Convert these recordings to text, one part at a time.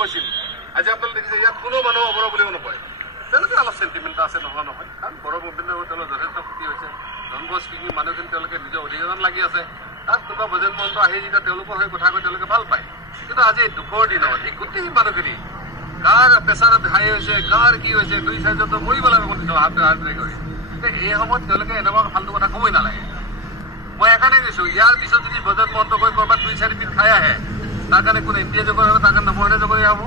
কৈছিল আজি আপোনালোকে দেখিছে ইয়াত কোনো মানুহ অৱৰ বুলিও নকয় তেওঁলোকে অলপ চেণ্টিমেণ্ট আছে নহয় কাৰণ বড়ো মুভমেণ্টৰ তেওঁলোকৰ যথেষ্ট ক্ষতি হৈছে জনগোষ্ঠী কৃষি মানুহখিনি তেওঁলোকে নিজৰ অধিকাৰত লাগি আছে তাত কোনোবা ভোজন মন্ত্ৰ আহি যেতিয়া তেওঁলোকৰ হৈ কথা কৈ তেওঁলোকে ভাল পায় কিন্তু আজি দুখৰ দিনত এই গোটেই মানুহখিনি কাৰ প্ৰেছাৰত হাই হৈছে কাৰ কি হৈছে দুই চাইজতো মৰিব লাগে হাত কৰি এই সময়ত তেওঁলোকে এনেকুৱা ফাল্টু কথা ক'বই নালাগে মই সেইকাৰণে কৈছোঁ ইয়াৰ পিছত যদি ভোজন মন্ত্ৰ কৰি ক'ৰবাত 2-4 দিন খাই আহে তাৰ কাৰণে কোনো এম পি যোগৰ হ'ব তাৰ কাৰণে নৱহৰণে যোগৰী হ'ব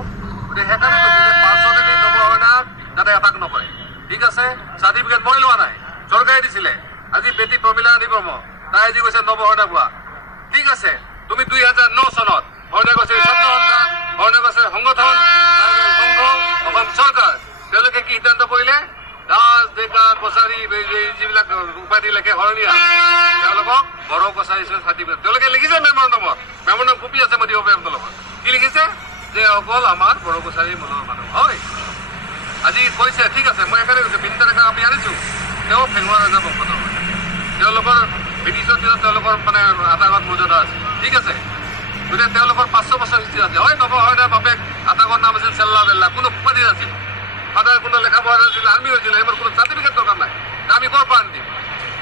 গতিকে সেইকাৰণে কৈছোঁ যে পাৰ্চনেলি নৱহৰণা যাতে এটাক নকৰে ঠিক আছে চাৰ্টিফিকেট মই লোৱা নাই চৰকাৰে দিছিলে আজি বেটী প্ৰমীলা নিবৰ্ম তাই আজি কৈছে নৱহৰণা পোৱা ঠিক আছে তুমি 2009 চনত হৰণে কৈছে ছাত্ৰ সন্থান হৰণে কৈছে সংগঠন সংঘ অসম চৰকাৰ তেওঁলোকে কি সিদ্ধান্ত কৰিলে দাস ডেকা কছাৰী যিবিলাক উপাধি লেখে হৰণীয়া তেওঁলোকক বড়ো কছাৰী চাৰ্টিফিকেট তেওঁলোকে লিখিছে মেমৰেণ্ডাম কপি আছে মই দিব পাৰিম তেওঁলোকক কি লিখিছে যে অকল আমাৰ বড়ো কছাৰী মূলৰ মানুহ হয় আজি কৈছে ঠিক আছে মই সেইকাৰণে কৈছোঁ বিনীতা ডেকা আমি আনিছোঁ তেওঁ ফেঙুৱা ৰজা বংশধৰ হয় তেওঁলোকৰ ব্ৰিটিছৰ দিনত তেওঁলোকৰ মানে আটাগত মৰ্যাদা আছে ঠিক আছে গতিকে তেওঁলোকৰ 500 বছৰ হিষ্ট্ৰী আছে হয় নৱহৰণাৰ বাপেক আটাগৰ নাম আছিল চেল্লা বেল্লা কোনো উপাধি নাছিল ফাদাৰ কোনো লেখা পঢ়া নাছিল আৰ্মি হৈছিলে সেইবোৰ কোনো চাৰ্টিফিকেট দৰকাৰ নাই আমি ক'ৰ পৰা আনিম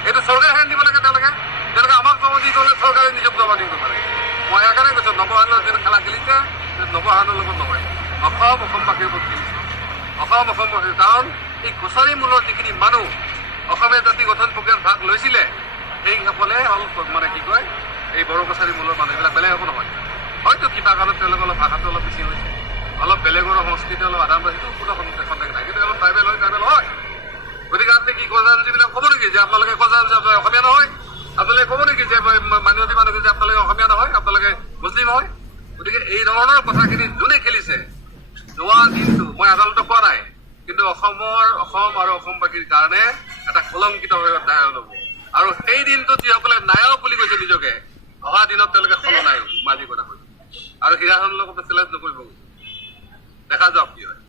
এইটো চৰকাৰে হেন দিব লাগে তেওঁলোকে আমাক জমা দি গ'লে চৰকাৰে নিজক জমা দিব পাৰে মই সেইকাৰণে কৈছোঁ নৱহৰণৰ যিটো খেলা খেলিছে নৱহৰণৰ লগত নহয় অসমবাসীৰ ওপৰত খেলিছে অসমবাসীৰ কাৰণ এই কছাৰী মূলৰ যিখিনি মানুহ অসমীয়া জাতি গঠন প্ৰক্ৰিয়াত ভাগ লৈছিলে সেইসকলে অলপ মানে কি কয় এই বড়ো কছাৰী মূলৰ মানুহবিলাক বেলেগ একো নহয় হয়তো কিবা কাৰণত তেওঁলোকৰ অলপ ভাষাটো অলপ বেছি হৈছে অলপ বেলেগৰ সংস্কৃতি অলপ আদান সেইটো কোনো সন্দেহ নাই কিন্তু অলপ ট্ৰাইবেল হয় গতিকে আপুনি কি কজাৰজীবিলাক ক'ব নেকি যে আপোনালোকে কজাৰজী আপোনালোকে অসমীয়া নহয় আপোনালোকে ক'ব নেকি যে মাইনৰিটি মানুহ যে আপোনালোকে অসমীয়া নহয় আপোনালোকে মুছলিম হয় গতিকে এই ধৰণৰ কথাখিনি যোনে খেলিছে যোৱা দিনটো মই আদালতক কোৱা নাই কিন্তু অসম আৰু অসমবাসীৰ কাৰণে এটা কলংকিত হৈ অধ্যায় ল'ব আৰু সেই দিনটোত যিসকলে নায়ক বুলি কৈছে নিজকে অহা দিনত তেওঁলোকে সলনাই মই আজি কথা কৈছোঁ আৰু হিৰাসনৰ লগত চেলেঞ্জ নকৰিব দেখা যাওক কি হয়